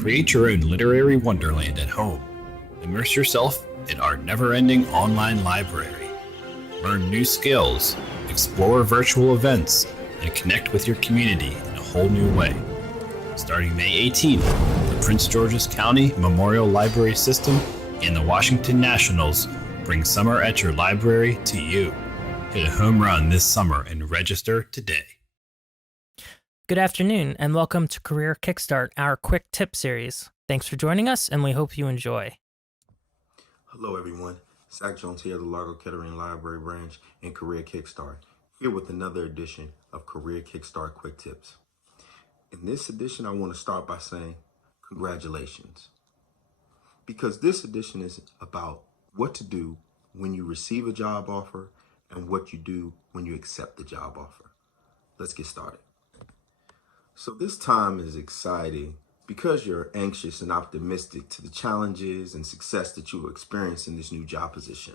Create your own literary wonderland at home. Immerse yourself in our never-ending online library. Learn new skills, explore virtual events, and connect with your community in a whole new way. Starting May 18th, the Prince George's County Memorial Library System and the Washington Nationals bring summer at your library to you. Hit a home run this summer and register today. Good afternoon, and welcome to Career Kickstart, our quick tip series. Thanks for joining us, and we hope you enjoy. Hello, everyone. Zach Jones here, the Largo-Kettering Library Branch and Career Kickstart, here with another edition of Career Kickstart Quick Tips. In this edition, I want to start by saying congratulations, because this edition is about what to do when you receive a job offer and what you do when you accept the job offer. Let's get started. So this time is exciting because you're anxious and optimistic to the challenges and success that you will experience in this new job position.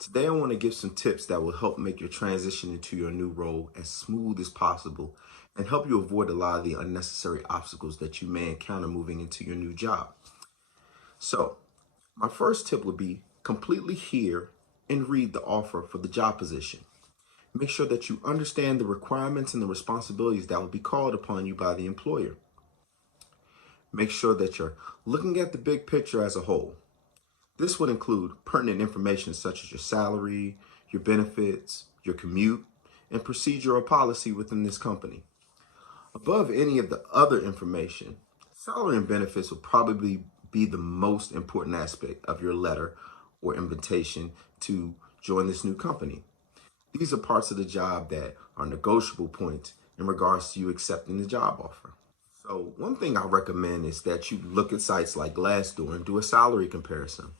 Today, I want to give some tips that will help make your transition into your new role as smooth as possible and help you avoid a lot of the unnecessary obstacles that you may encounter moving into your new job. So, my first tip would be completely hear and read the offer for the job position. Make sure that you understand the requirements and the responsibilities that will be called upon you by the employer. Make sure that you're looking at the big picture as a whole. This would include pertinent information such as your salary, your benefits, your commute, and procedure or policy within this company. Above any of the other information, salary and benefits will probably be the most important aspect of your letter or invitation to join this new company. These are parts of the job that are negotiable points in regards to you accepting the job offer. So one thing I recommend is that you look at sites like Glassdoor and do a salary comparison.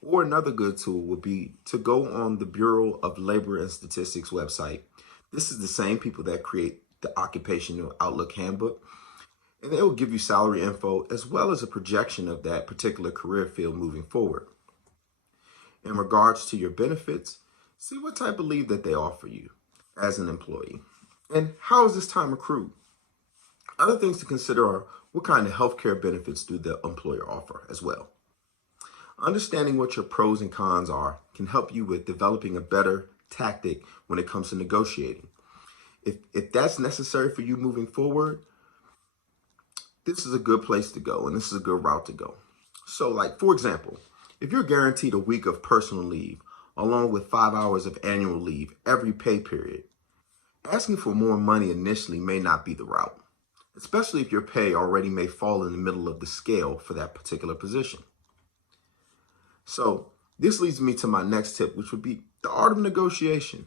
Or another good tool would be to go on the Bureau of Labor and Statistics website. This is the same people that create the Occupational Outlook Handbook, and they will give you salary info as well as a projection of that particular career field moving forward. In regards to your benefits, see what type of leave that they offer you as an employee, and how is this time accrued? Other things to consider are what kind of healthcare benefits do the employer offer as well. Understanding what your pros and cons are can help you with developing a better tactic when it comes to negotiating. If that's necessary for you moving forward, this is a good place to go, and this is a good route to go. So, like, for example, if you're guaranteed a week of personal leave, along with 5 hours of annual leave every pay period, asking for more money initially may not be the route, especially if your pay already may fall in the middle of the scale for that particular position. So this leads me to my next tip, which would be the art of negotiation.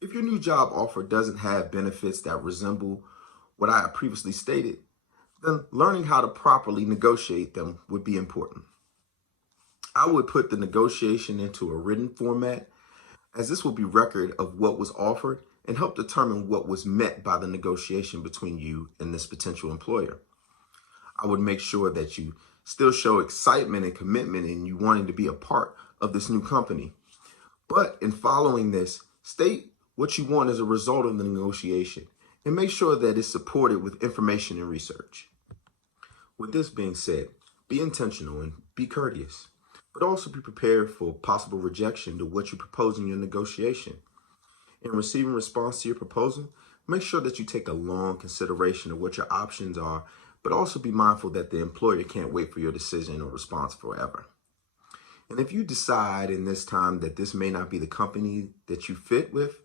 If your new job offer doesn't have benefits that resemble what I previously stated, then learning how to properly negotiate them would be important. I would put the negotiation into a written format, as this will be record of what was offered and help determine what was meant by the negotiation between you and this potential employer. I would make sure that you still show excitement and commitment in you wanting to be a part of this new company. But in following this, state what you want as a result of the negotiation and make sure that it's supported with information and research. With this being said, be intentional and be courteous, but also be prepared for possible rejection to what you propose in your negotiation. In receiving response to your proposal, make sure that you take a long consideration of what your options are, but also be mindful that the employer can't wait for your decision or response forever. And if you decide in this time that this may not be the company that you fit with,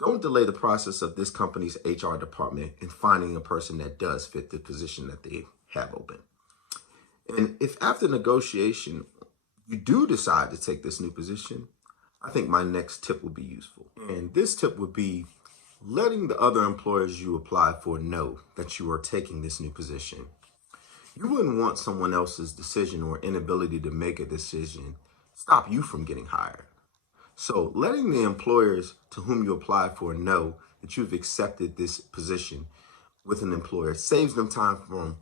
don't delay the process of this company's HR department in finding a person that does fit the position that they have open. And if after negotiation, you do decide to take this new position, I think my next tip would be useful. And this tip would be letting the other employers you apply for know that you are taking this new position. You wouldn't want someone else's decision or inability to make a decision stop you from getting hired. So letting the employers to whom you apply for know that you've accepted this position with an employer saves them time from,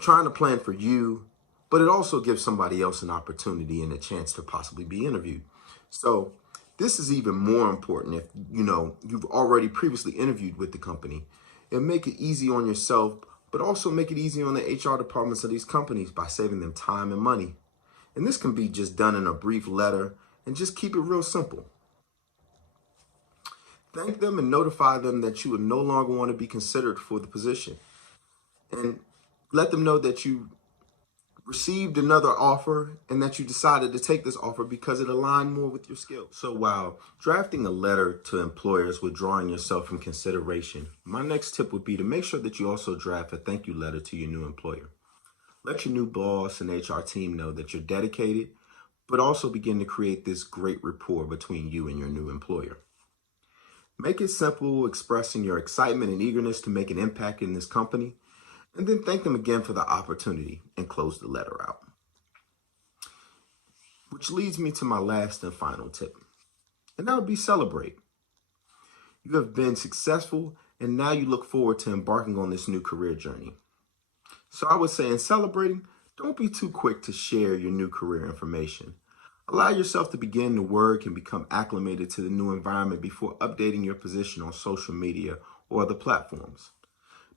trying to plan for you, but it also gives somebody else an opportunity and a chance to possibly be interviewed. So this is even more important if, you've already previously interviewed with the company, and make it easy on yourself, but also make it easy on the HR departments of these companies by saving them time and money. And this can be just done in a brief letter and just keep it real simple. Thank them and notify them that you would no longer want to be considered for the position. And let them know that you received another offer and that you decided to take this offer because it aligned more with your skills. So while drafting a letter to employers withdrawing yourself from consideration, my next tip would be to make sure that you also draft a thank you letter to your new employer. Let your new boss and HR team know that you're dedicated, but also begin to create this great rapport between you and your new employer. Make it simple, expressing your excitement and eagerness to make an impact in this company, and then thank them again for the opportunity and close the letter out. Which leads me to my last and final tip, and that would be celebrate. You have been successful, and now you look forward to embarking on this new career journey. So I would say in celebrating, don't be too quick to share your new career information. Allow yourself to begin to work and become acclimated to the new environment before updating your position on social media or other platforms.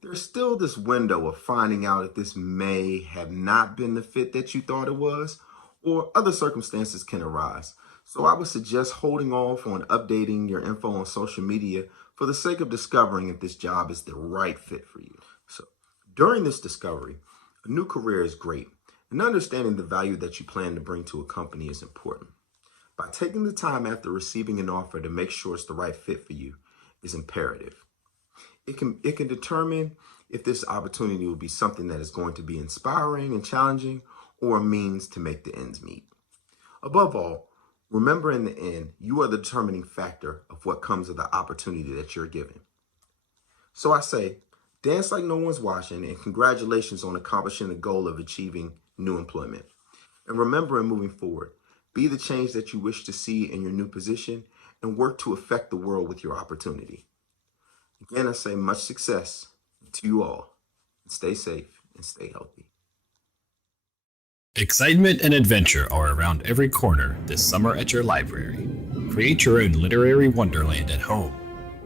There's still this window of finding out if this may have not been the fit that you thought it was, or other circumstances can arise. So I would suggest holding off on updating your info on social media for the sake of discovering if this job is the right fit for you. So during this discovery, a new career is great, and understanding the value that you plan to bring to a company is important. By taking the time after receiving an offer to make sure it's the right fit for you is imperative. It can determine if this opportunity will be something that is going to be inspiring and challenging, or a means to make the ends meet. Above all, remember in the end, you are the determining factor of what comes of the opportunity that you're given. So I say, dance like no one's watching, and congratulations on accomplishing the goal of achieving new employment. And remember in moving forward, be the change that you wish to see in your new position and work to affect the world with your opportunity. Again, I say much success to you all. Stay safe and stay healthy. Excitement and adventure are around every corner this summer at your library. Create your own literary wonderland at home.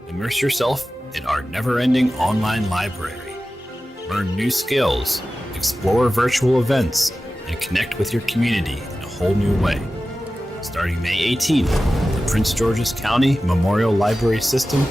Immerse yourself in our never-ending online library. Learn new skills, explore virtual events, and connect with your community in a whole new way. Starting May 18th, the Prince George's County Memorial Library System